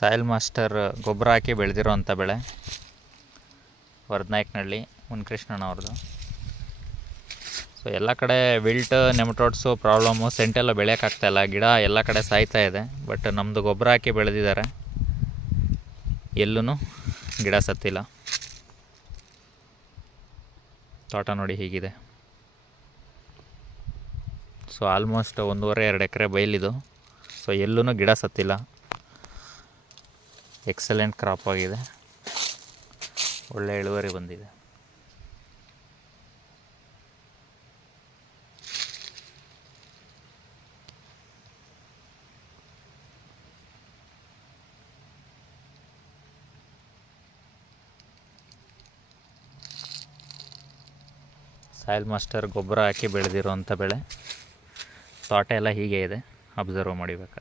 Soil master ಗೊಬ್ಬರ ಹಾಕಿ ಬೆಳೆದಿರೋವಂಥ ಬೆಳೆ ವರದನಾಯಕನಹಳ್ಳಿ ಮುನಿಕೃಷ್ಣಣ್ಣ ಅವ್ರದ್ದು. ಸೊ ಎಲ್ಲ ಕಡೆ ವಿಲ್ಟ್ ನೆಮಟೋಡ್ಸು ಪ್ರಾಬ್ಲಮ್ಮು, ಸೆಂಟೆಲ್ಲ ಬೆಳೆಯೋಕ್ಕಾಗ್ತಾಯಿಲ್ಲ, ಗಿಡ ಎಲ್ಲ ಕಡೆ ಸಾಯ್ತಾ ಇದೆ. ಬಟ್ ನಮ್ಮದು ಗೊಬ್ಬರ ಹಾಕಿ ಬೆಳೆದಿದ್ದಾರೆ, ಎಲ್ಲೂ ಗಿಡ ಸತ್ತಿಲ್ಲ. ತೋಟ ನೋಡಿ ಹೀಗಿದೆ. ಸೊ ಆಲ್ಮೋಸ್ಟ್ 1.5-2 ಎಕರೆ ಬಯಲಿದು. ಸೊ ಎಲ್ಲೂ ಗಿಡ ಸತ್ತಿಲ್ಲ, ಎಕ್ಸಲೆಂಟ್ ಕ್ರಾಪ್ ಆಗಿದೆ, ಒಳ್ಳೆ ಇಳುವರಿ ಬಂದಿದೆ. ಸಾಯಿಲ್ ಮಾಸ್ಟರ್ ಗೊಬ್ಬರ ಹಾಕಿ ಬೆಳೆದಿರುವಂಥ ಬೆಳೆ. ತೋಟ ಎಲ್ಲ ಹೀಗೆ ಇದೆ, ಅಬ್ಸರ್ವ್ ಮಾಡಿಬೇಕಾದ್ರೆ.